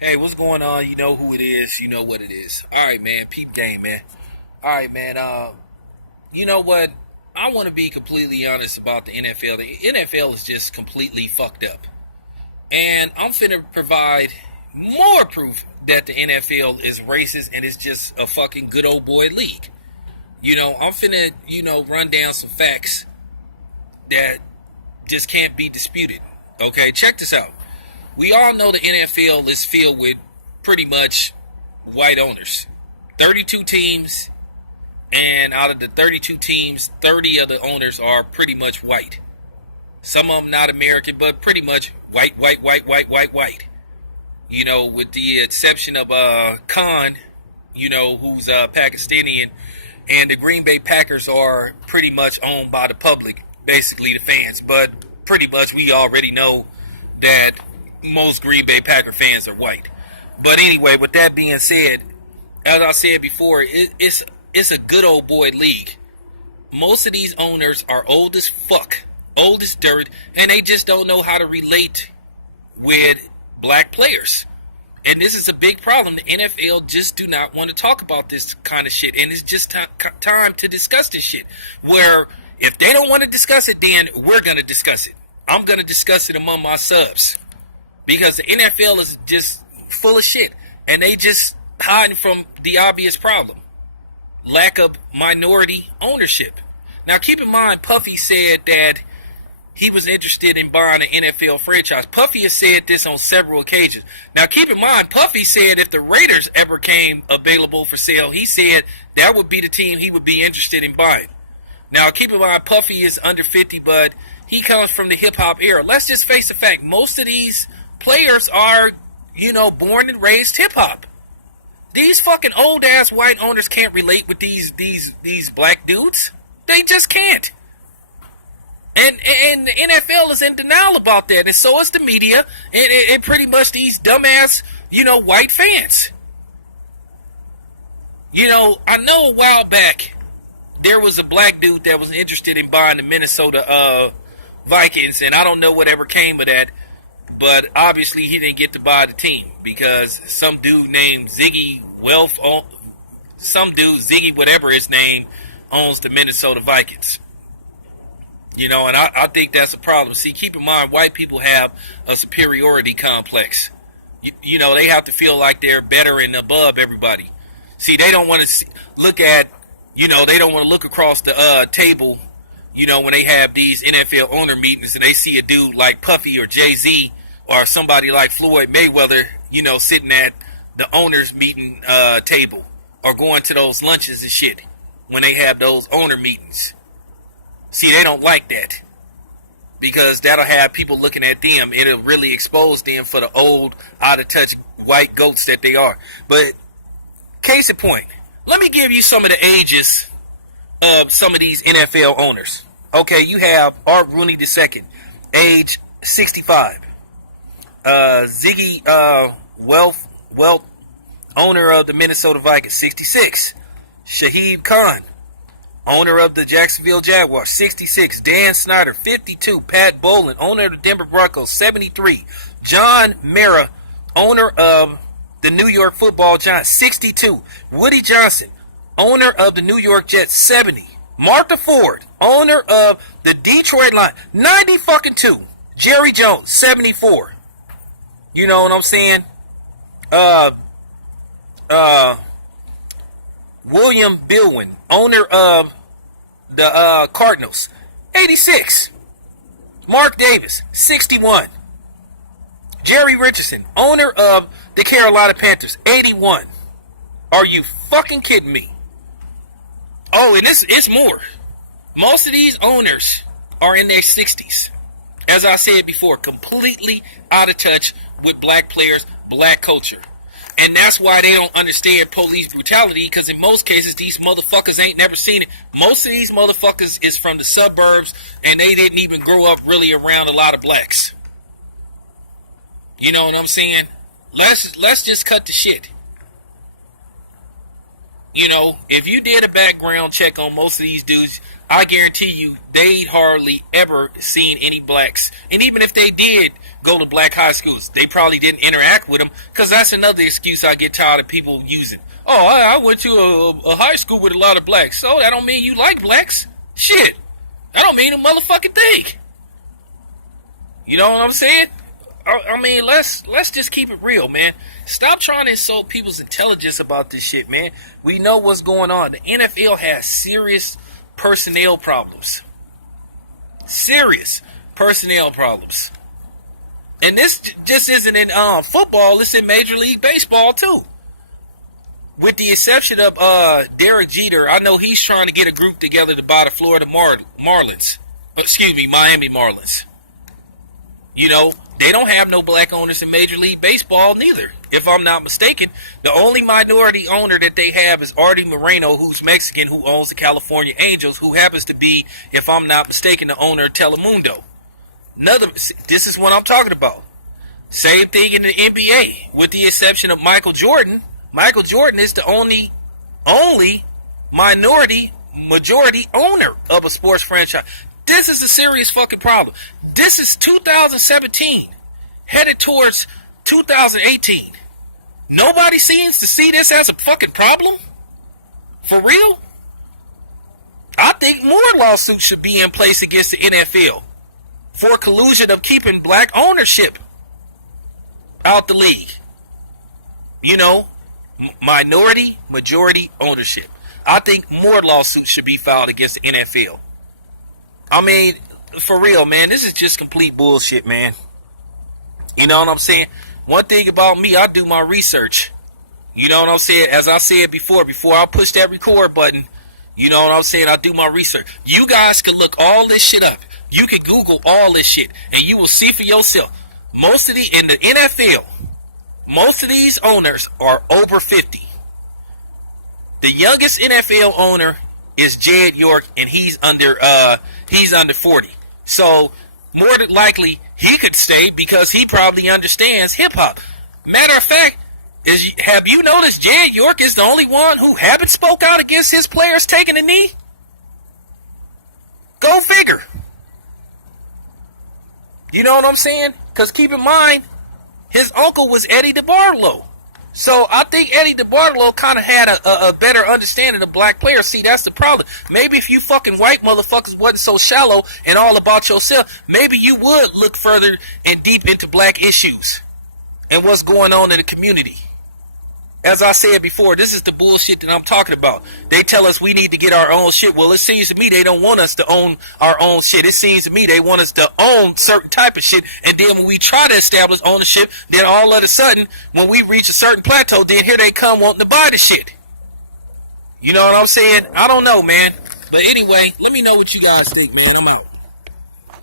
Hey, what's going on? You know who it is. You know what it is. All right, man. Peep game, man. All right, man. You know what? I want to be completely honest about the NFL. The NFL is just completely fucked up, and I'm finna provide more proof that the NFL is racist and it's just a fucking good old boy league. I'm finna run down some facts that just can't be disputed. Okay, check this out. We all know the NFL is filled with pretty much white owners. 32 teams, and out of the 32 teams, 30 of the owners are pretty much white. Some of them not American, but pretty much white, white, white, white, white, white. With the exception of Khan, who's Pakistani, and the Green Bay Packers are pretty much owned by the public, basically the fans. But pretty much we already know that most Green Bay Packer fans are white. But anyway, with that being said, as I said before, it's a good old boy league. Most of these owners are old as fuck, old as dirt, and they just don't know how to relate with black players. And this is a big problem. The NFL just do not want to talk about this kind of shit. And it's just time to discuss this shit. Where if they don't want to discuss it, then we're going to discuss it. I'm going to discuss it among my subs. Because the NFL is just full of shit. And they just hiding from the obvious problem. Lack of minority ownership. Now keep in mind, Puffy said that he was interested in buying an NFL franchise. Puffy has said this on several occasions. Now keep in mind, Puffy said if the Raiders ever came available for sale, he said that would be the team he would be interested in buying. Now keep in mind, Puffy is under 50, but he comes from the hip-hop era. Let's just face the fact, most of these players are, born and raised hip-hop. These fucking old-ass white owners can't relate with these black dudes. They just can't. And the NFL is in denial about that, and so is the media, and pretty much these dumbass, white fans. I know a while back there was a black dude that was interested in buying the Minnesota Vikings, and I don't know whatever came of that, but obviously he didn't get to buy the team because some dude named Ziggy Ziggy whatever his name, owns the Minnesota Vikings. And I think that's a problem. See, keep in mind, white people have a superiority complex. They have to feel like they're better and above everybody. See, they don't want to look at, they don't want to look across the table, when they have these NFL owner meetings and they see a dude like Puffy or Jay-Z or somebody like Floyd Mayweather, sitting at the owners meeting table or going to those lunches and shit when they have those owner meetings. See, they don't like that because that'll have people looking at them. It'll really expose them for the old, out-of-touch white goats that they are. But case in point, let me give you some of the ages of some of these NFL owners. Okay, you have Art Rooney II, age 65. Ziggy Welt, owner of the Minnesota Vikings, 66. Shahid Khan, owner of the Jacksonville Jaguars, 66. Dan Snyder, 52. Pat Bowlen, owner of the Denver Broncos, 73. John Mara, owner of the New York Football Giants, 62. Woody Johnson, owner of the New York Jets, 70. Martha Ford, owner of the Detroit Lions, 92. Jerry Jones, 74. You know what I'm saying? William Billwin, owner of the Cardinals, 86. Mark Davis, 61. Jerry Richardson, owner of the Carolina Panthers, 81. Are you fucking kidding me? Oh, and it's more. Most of these owners are in their 60s. As I said before, completely out of touch with black players, black culture. And that's why they don't understand police brutality, because in most cases, these motherfuckers ain't never seen it. Most of these motherfuckers is from the suburbs, and they didn't even grow up really around a lot of blacks. You know what I'm saying? Let's just cut the shit. If you did a background check on most of these dudes, I guarantee you they hardly ever seen any blacks. And even if they did, go to black high schools. They probably didn't interact with them, because that's another excuse I get tired of people using. Oh, I went to a high school with a lot of blacks. So that don't mean you like blacks. Shit. That don't mean a motherfucking thing. You know what I'm saying? I mean, let's just keep it real, man. Stop trying to insult people's intelligence about this shit, man. We know what's going on. The NFL has serious personnel problems. Serious personnel problems. And this just isn't in football, it's in Major League Baseball too. With the exception of Derek Jeter, I know he's trying to get a group together to buy the Florida Marlins. Miami Marlins. You know, they don't have no black owners in Major League Baseball neither, if I'm not mistaken. The only minority owner that they have is Artie Moreno, who's Mexican, who owns the California Angels, who happens to be, if I'm not mistaken, the owner of Telemundo. This is what I'm talking about. Same thing in the NBA, with the exception of Michael Jordan. Michael Jordan is the only majority owner of a sports franchise. This is a serious fucking problem. This is 2017, headed towards 2018. Nobody seems to see this as a fucking problem? For real? I think more lawsuits should be in place against the NFL for collusion of keeping black ownership out the league. You know, majority ownership. I think more lawsuits should be filed against the NFL. I mean, for real, man, this is just complete bullshit, man. You know what I'm saying? One thing about me, I do my research. You know what I'm saying? As I said before I push that record button, you know what I'm saying? I do my research. You guys can look all this shit up. You can Google all this shit, and you will see for yourself. In the NFL, most of these owners are over 50. The youngest NFL owner is Jed York, and he's under 40. So more than likely he could stay because he probably understands hip hop. Matter of fact, have you noticed Jed York is the only one who haven't spoke out against his players taking a knee? Go figure. You know what I'm saying? Because keep in mind, his uncle was Eddie DeBartolo. So I think Eddie DeBartolo kind of had a better understanding of black players. See, that's the problem. Maybe if you fucking white motherfuckers wasn't so shallow and all about yourself, maybe you would look further and deep into black issues and what's going on in the community. As I said before, this is the bullshit that I'm talking about. They tell us we need to get our own shit. Well, it seems to me they don't want us to own our own shit. It seems to me they want us to own certain type of shit. And then when we try to establish ownership, then all of a sudden, when we reach a certain plateau, then here they come wanting to buy the shit. You know what I'm saying? I don't know, man. But anyway, let me know what you guys think, man. I'm out.